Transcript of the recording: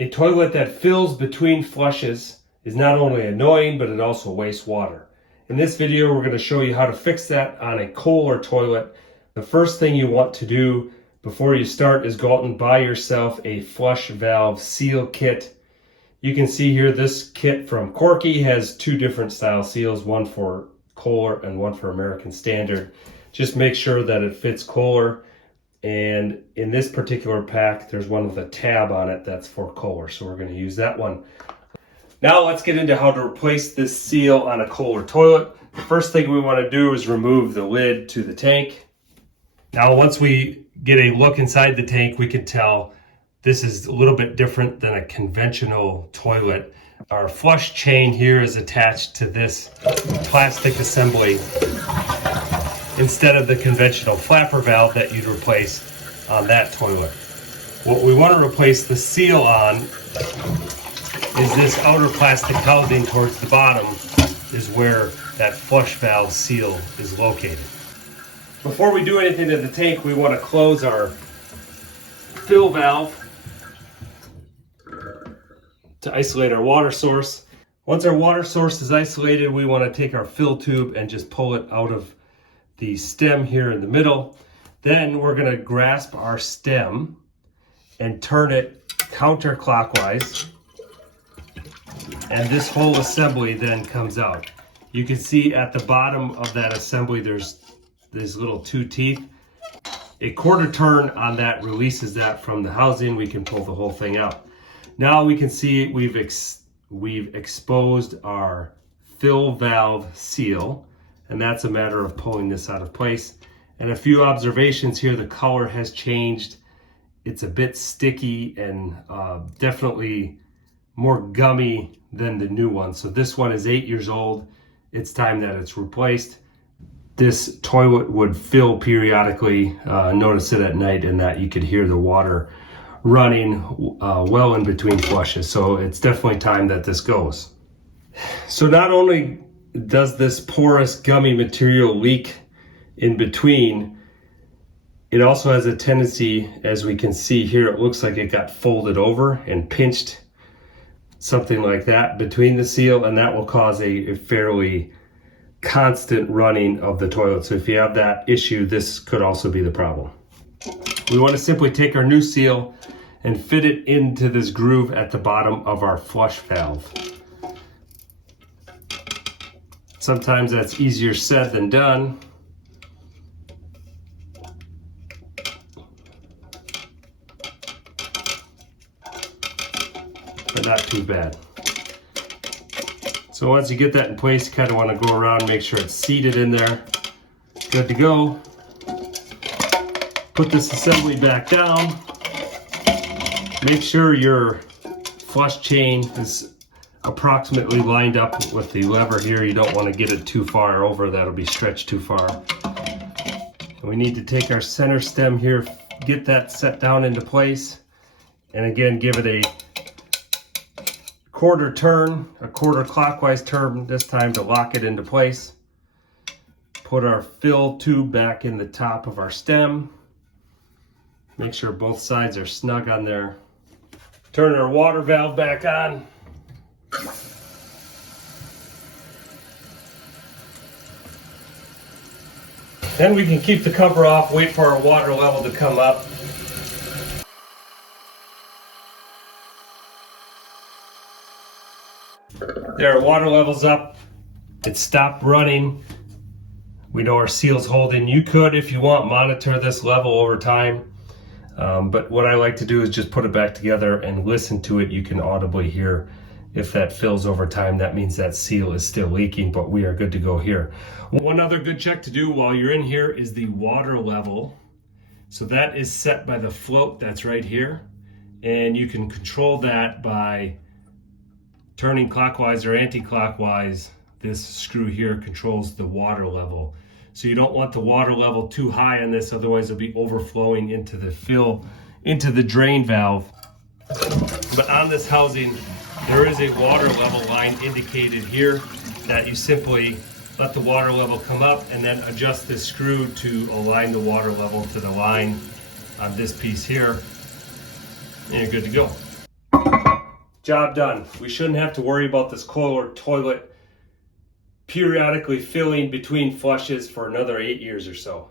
A toilet that fills between flushes is not only annoying, but it also wastes water. In this video, we're going to show you how to fix that on a Kohler toilet. The first thing you want to do before you start is go out and buy yourself a flush valve seal kit. You can see here this kit from Corky has two different style seals, one for Kohler and one for American Standard. Just make sure that it fits Kohler. And in this particular pack, there's one with a tab on it that's for Kohler, so we're going to use that one. Now let's get into how to replace this seal on a Kohler toilet. The first thing we want to do is remove the lid to the tank. Now once we get a look inside the tank, we can tell this is a little bit different than a conventional toilet. Our flush chain here is attached to this plastic assembly instead of the conventional flapper valve that you'd replace on that toilet. What we want to replace the seal on is this outer plastic housing towards the bottom is where that flush valve seal is located. Before we do anything to the tank, we want to close our fill valve to isolate our water source. Once our water source is isolated, we want to take our fill tube and just pull it out of the stem here in the middle. Then we're going to grasp our stem and turn it counterclockwise, and this whole assembly then comes out. You can see at the bottom of that assembly there's these little two teeth. A quarter turn on that releases that from the housing. We can pull the whole thing out. Now we can see we've exposed our fill valve seal, and that's a matter of pulling this out of place. And a few observations here: the color has changed. It's a bit sticky and definitely more gummy than the new one. So this one is 8 years old. It's time that it's replaced. This toilet would fill periodically. Notice it at night, and that you could hear the water running well in between flushes. So it's definitely time that this goes. So not only does this porous gummy material leak in between, it also has a tendency, as we can see here, it looks like it got folded over and pinched, something like that, between the seal, and that will cause a fairly constant running of the toilet. So if you have that issue, this could also be the problem. We want to simply take our new seal and fit it into this groove at the bottom of our flush valve. Sometimes that's easier said than done. But not too bad. So once you get that in place, you kind of want to go around, make sure it's seated in there. Good to go. Put this assembly back down. Make sure your flush chain is approximately lined up with the lever here. You don't want to get it too far over, that'll be stretched too far. And we need to take our center stem here, get that set down into place, and again give it a quarter turn, a quarter clockwise turn this time to lock it into place. Put our fill tube back in the top of our stem. Make sure both sides are snug on there. Turn our water valve back on. Then we can keep the cover off, wait for our water level to come up. There, our water level's up. It stopped running. We know our seal's holding. You could, if you want, monitor this level over time. But what I like to do is just put it back together and listen to it. You can audibly hear if that fills over time. That means that seal is still leaking, but we are good to go here. One other good check to do while you're in here is the water level. So that is set by the float that's right here. And you can control that by turning clockwise or anti-clockwise. This screw here controls the water level. So you don't want the water level too high on this, otherwise it'll be overflowing into the drain valve. But on this housing, there is a water level line indicated here that you simply let the water level come up and then adjust this screw to align the water level to the line on this piece here, and you're good to go. job done. We shouldn't have to worry about this Kohler toilet periodically filling between flushes for another 8 years or so.